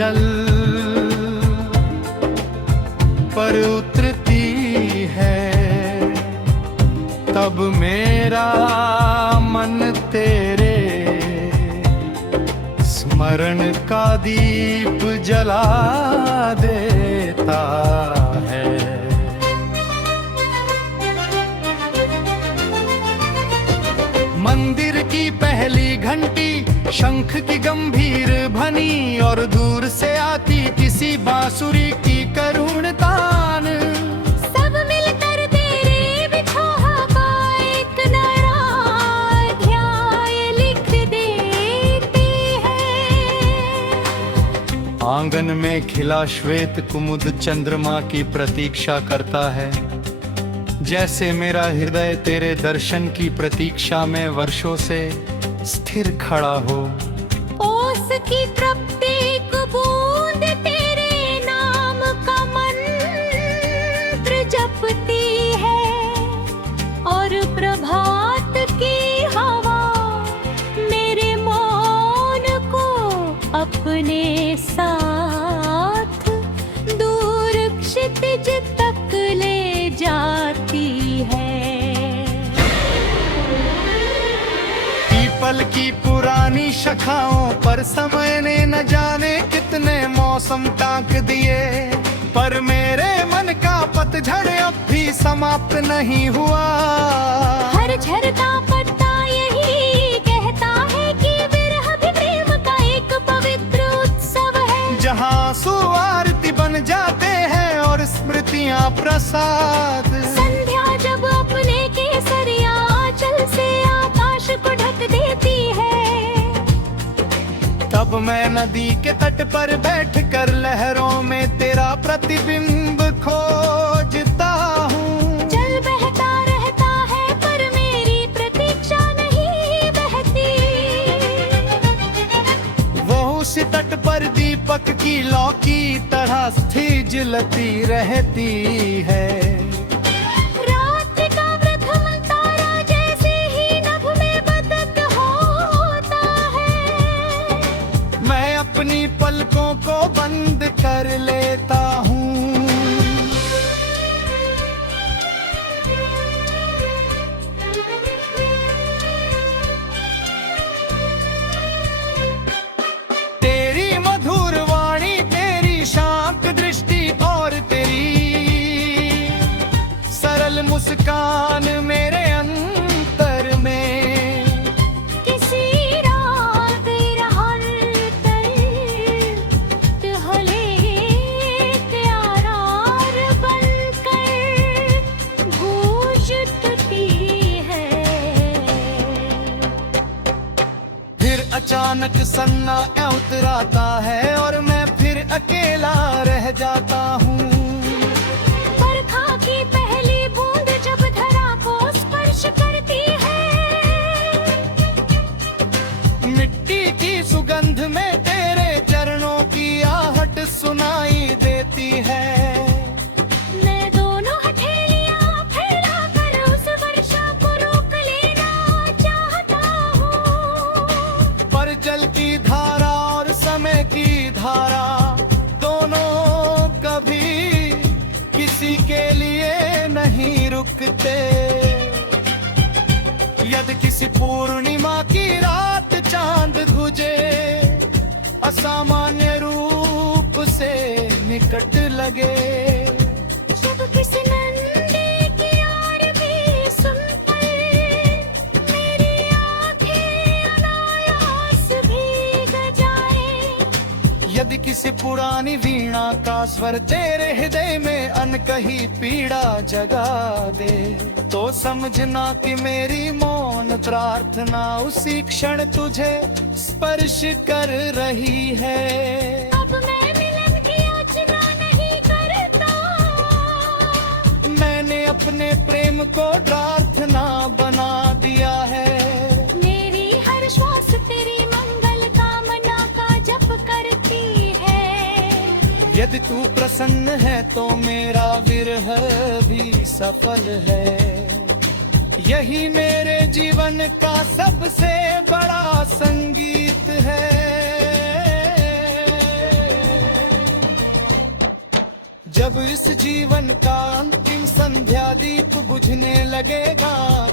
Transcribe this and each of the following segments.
जल पर उतरती है, तब मेरा मन तेरे स्मरण का दीप जला देता है। मंदिर की पहली घंटी शंख की गंभीर ध्वनि और दूर से आती किसी बांसुरी की करुण तान, सब मिलकर तेरे बिछोहा का एक नया अध्याय लिख देते हैं। आंगन में खिला श्वेत कुमुद चंद्रमा की प्रतीक्षा करता है, जैसे मेरा हृदय तेरे दर्शन की प्रतीक्षा में वर्षों से स्थिर खड़ा हो। ओस की प्रत्येक बूंद तेरे नाम का मंत्र जपती है, और प्रभात की हवा मेरे मौन को अपने साथ दूर क्षितिज तक ले जाती है। पीपल की पुरानी शाखाओं पर समय ने न जाने कितने मौसम टांक दिए, पर मेरे मन का पतझड़ अब भी समाप्त नहीं हुआ। हर झरता पत्ता यही कहता है कि विरह भी प्रेम का एक पवित्र उत्सव है, जहाँ आंसू आरती बन जाते हैं और स्मृतियाँ प्रसाद। संध्या जब अपने केसरिया आंचल से आकाश को ढक देती है, तब मैं नदी के तट पर बैठकर लहरों में तेरा प्रतिबिंब खोजता हूँ। जल बहता रहता है पर मेरी प्रतीक्षा नहीं बहती। वो उसी तट पर दीपक की लौ की तरह स्थिर जलती रहती है। रात का प्रथम तारा जैसे ही नभ में बदक होता है, मैं अपनी पलकों को बंद कर लेता हूँ। तेरी मधुर वाणी, तेरी शांत दृष्टि और तेरी सरल मुस्कान मेरे अंतर में किसी रात रहल टहले प्यारार बनकर गूंज उठती है। फिर अचानक सन्ना उतराता है और मैं फिर अकेला रह जाता हूँ। बरखा की पहली बूंद जब धरा को स्पर्श करती है, मिट्टी की सुगंध में तेरे चरणों की आहट सुनाई देती है। मैं दोनों हथेलियां फैलाकर उस वर्षा को रोक लेना चाहता हूँ, पर जल की धारा और समय की धारा दोनों कभी किसी के लिए नहीं रुकते। यदि किसी पूर्णिमा की रात चांद गुजे असामान्य रूप से निकट लगे, जब किसी नन्हे की आरज़ू सुनकर मेरी आँखें अनायास भीग जाए, यदि किसी पुरानी वीणा का स्वर तेरे हृदय में अनकही पीड़ा जगा दे, तो समझना कि मेरी मौन प्रार्थना उसी क्षण तुझे स्पर्श कर रही है। अब मैं मिलन की याचना नहीं करता, मैंने अपने प्रेम को प्रार्थना बना दिया है। मेरी हर श्वास तेरी मंगल कामना का जप करती है। यदि तू प्रसन्न है तो मेरा विरह भी सफल है। यही मेरे जीवन का सबसे बड़ा संगीत है। जब इस जीवन का अंतिम संध्या दीप बुझने लगेगा,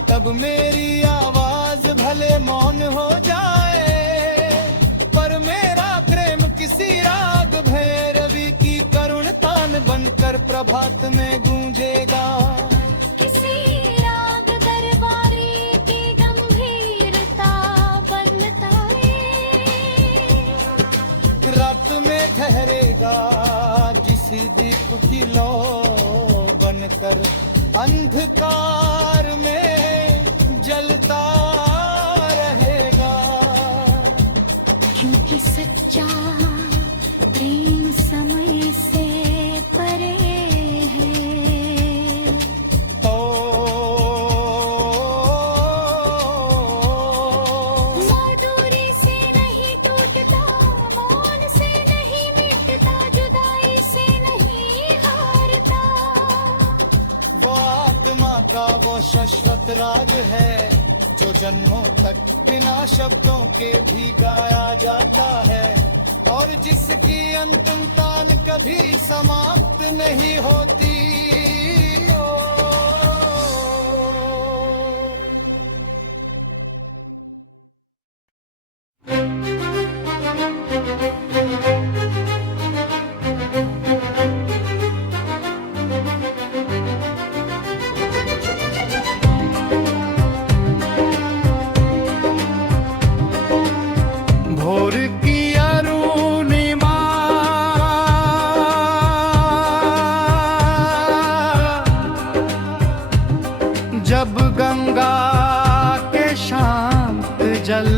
तब मेरी आवाज भले मौन हो जाए, पर मेरा प्रेम किसी राग भैरवी की करुण तान बनकर प्रभात में गूंजेगा। किसी राग दरबारी की गंभीरता बनता रात में ठहरेगा किसी दीप की लौ बनकर, अंधकार में जलता रहेगा। क्योंकि सच्चा प्रेम समय से परे है। दूरी से नहीं टूटता, मौन से नहीं मिटता, जुदाई से नहीं हारता। वो आत्मा का वो शाश्वत राग है, जो जन्मों तक बिना शब्दों के भी गाया जाता है, और जिसकी अंतिम तान कभी समाप्त नहीं होती। भोर की अरुणिमा जब गंगा के शांत जल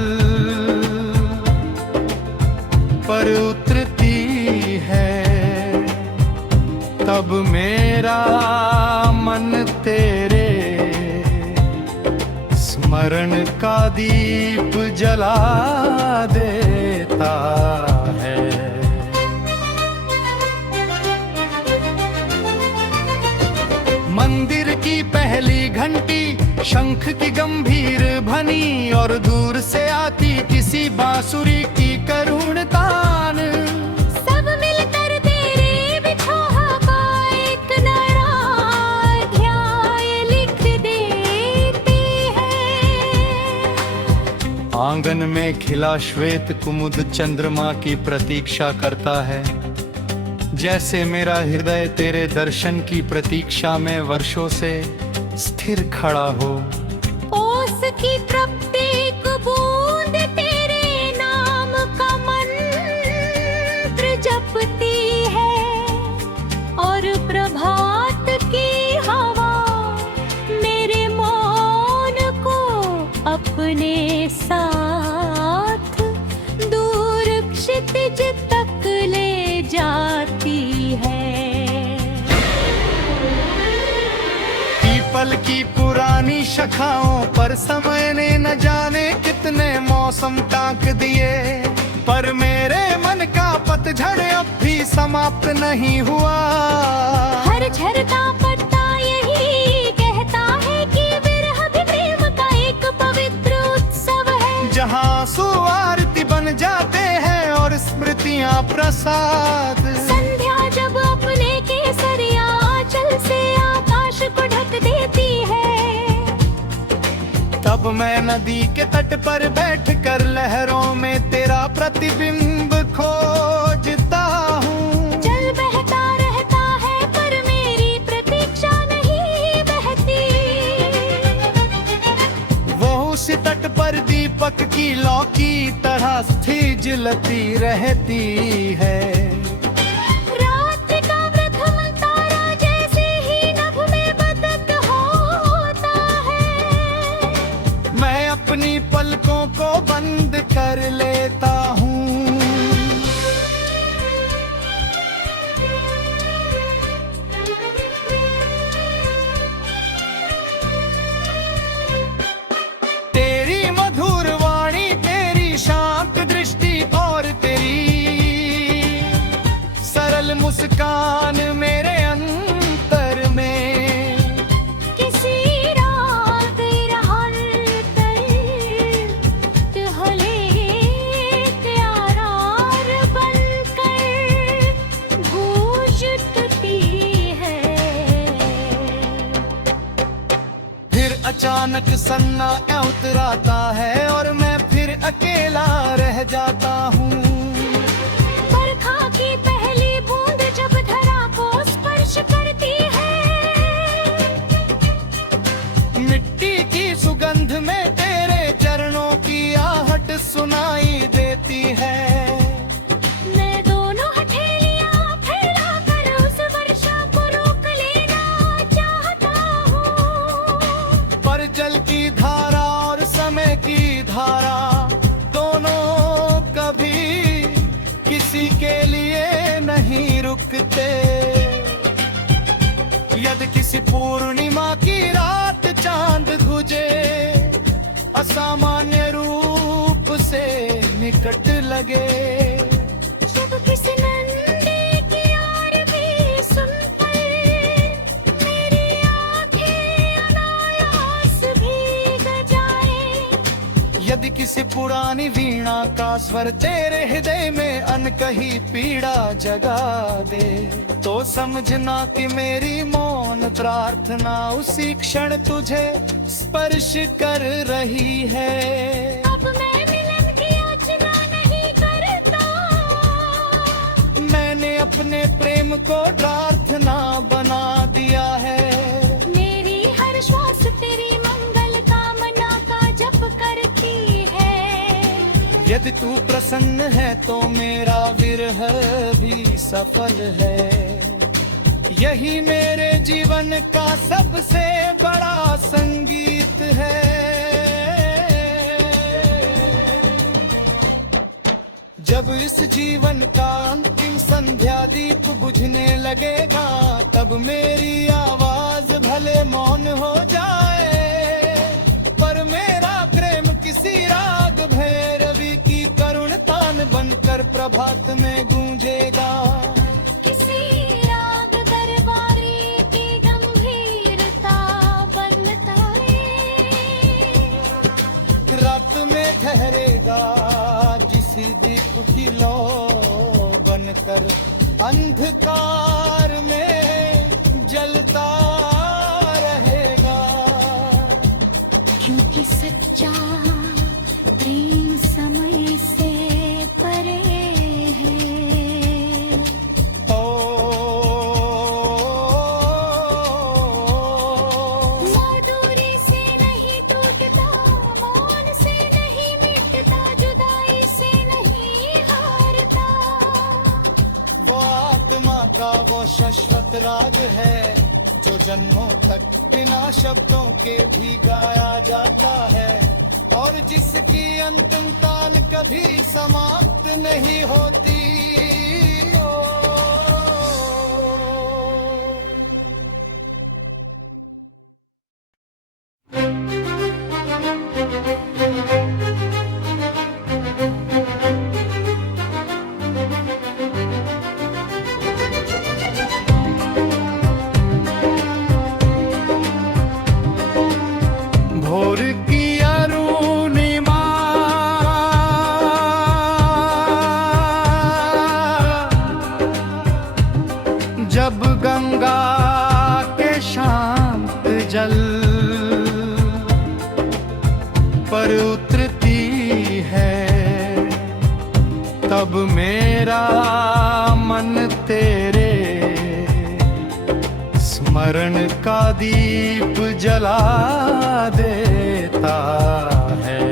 पर उतरती है, तब मेरा मन तेरे स्मरण का दीप जला देता है। मंदिर की पहली घंटी शंख की गंभीर ध्वनि, और दूर से आती किसी बांसुरी की करुण तान। सब मिलकर तेरे बिछोहा का एक नया अध्याय लिख देते हैं। आंगन में खिला श्वेत कुमुद चंद्रमा की प्रतीक्षा करता है, जैसे मेरा हृदय तेरे दर्शन की प्रतीक्षा में वर्षों से स्थिर खड़ा हो। ओस की प्रत्येक बूंद तेरे नाम का मंत्र जपती है, और प्रभात की हवा मेरे मौन को अपने साथ दूर क्षितिज तक ले जाती है। पीपल की पुरानी शाखाओं पर समय ने न जाने कितने मौसम टांक दिए, पर मेरे मन का पतझड़ अब भी समाप्त नहीं हुआ। हर झरता पत्ता यही कहता है कि विरह भी प्रेम का एक पवित्र उत्सव है, जहाँ आंसू आरती बन जाते हैं और स्मृतियाँ प्रसाद। संध्या जब अपने केसरिया आंचल से आकाश को ढक देती है, तब मैं नदी के तट पर बैठकर लहरों में तेरा प्रतिबिंब खोजता हूँ। जल बहता रहता है पर मेरी प्रतीक्षा नहीं बहती। वो उस तट पर दीपक की लौ की तरह स्थिर जलती रहती है। रात्रि का प्रथम तारा जैसे ही नभ में बदक होता है, मैं अपनी पलकों को बंद कर लेता हूँ। तेरी मधुर वाणी, तेरी शांत दृष्टि और तेरी सरल मुस्कान मेरे अंतर में किसी रात रहल टहले प्यारार बनकर गूंज टूटी अचानक सन्ना उतराता है और मैं फिर अकेला रह जाता हूँ। बरखा की पहली बूंद जब धरा को स्पर्श करती है, मिट्टी की सुगंध में तेरे चरणों की आहट सुनाई देती है। मैं दोनों हथेलियां फैलाकर उस वर्षा को रोक लेना चाहता हूँ। पर जल की धारा और समय की धारा दोनों कभी किसी के लिए नहीं रुकते। यदि किसी पूर्णिमा की रात चांद गुजे असामान्य रूप से निकट लगे, जब किसी नन्हे की आरज़ू सुनकर मेरी आँखें अनायास भीग जाएं, यदि किसी पुरानी वीणा का स्वर तेरे हृदय में अनकही पीड़ा जगा दे, तो समझना कि मेरी मौन प्रार्थना उसी क्षण तुझे स्पर्श कर रही है। अब मैं मिलन की याचना नहीं करता, मैंने अपने प्रेम को प्रार्थना बना दिया है। मेरी हर श्वास तेरी मंगल कामना का जप करती है। यदि तू प्रसन्न है तो मेरा विरह भी सफल है। यही मेरे जीवन का सबसे बड़ा संगीत है। जब इस जीवन का अंतिम संध्या दीप बुझने लगेगा, तब मेरी आवाज भले मौन हो जाए, पर मेरा प्रेम किसी राग भैरवी की करुण तान बनकर प्रभात में गूंजेगा। किसी राग दरबारी की गंभीरता बनता है, रात में ठहरेगा किसी दीप की लौ बनकर, अंधकार में जलता रहेगा। क्योंकि सच्चा प्रेम समय से परे है। माधुरी से नहीं टूटता, मौन से नहीं मिटता, जुदाई से नहीं हारता। वो आत्मा का वो शाश्वत राग है, जो जन्मों तक बिना शब्दों के भी गाया जाता है, और जिसकी अंतिम तान कभी समाप्त नहीं होती। भोर की अरुणिमा जब गंगा के शांत जल पर उतरती है, तब मेरा मन तेरे स्मरण का दीप जला देता है।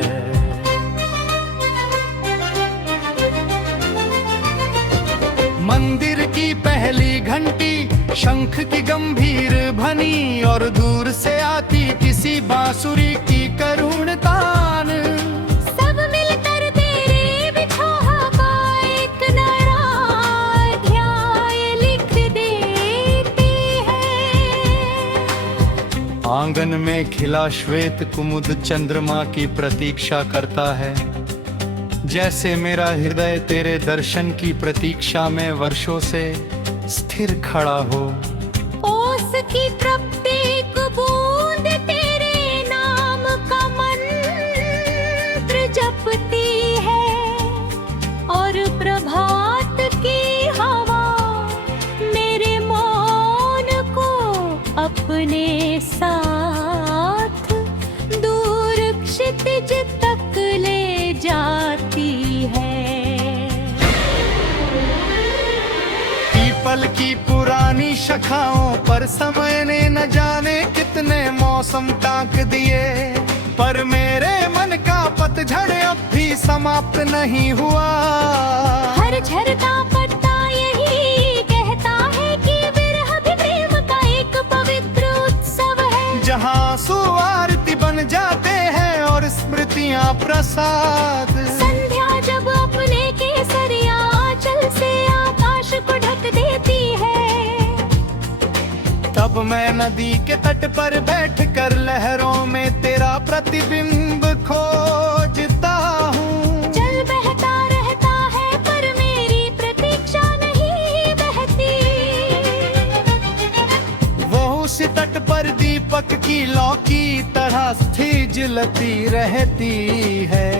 मंदिर की पहली घंटी शंख की गंभीर ध्वनि, और दूर से आती किसी बांसुरी की करुण तान, सब मिलकर तेरे बिछोहा का एक नया अध्याय लिख देते हैं। आंगन में खिला श्वेत कुमुद चंद्रमा की प्रतीक्षा करता है, जैसे मेरा हृदय तेरे दर्शन की प्रतीक्षा में वर्षों से स्थिर खड़ा हो। ओस की प्रत्येक बूंद तेरे नाम का मंत्र जपती है, और प्रभात की हवा मेरे मौन को अपने साथ पीपल की पुरानी शाखाओं पर समय ने न जाने कितने मौसम टांक दिए, पर मेरे मन का पतझड़ अब भी समाप्त नहीं हुआ। हर झरता पत्ता यही कहता है कि विरह भी प्रेम का एक पवित्र उत्सव है। जहाँ सुआरती बन जाते हैं और स्मृतियाँ प्रसाद। संध्या जब अपने केसरिया आंचल से आकाश को ढक देती है, तब मैं नदी के तट पर बैठकर लहरों में तेरा प्रतिबिंब खोजता हूँ। जल बहता रहता है पर मेरी प्रतीक्षा नहीं बहती। वो उस तट पर दीपक की लौ की तरह स्थिर जलती रहती है।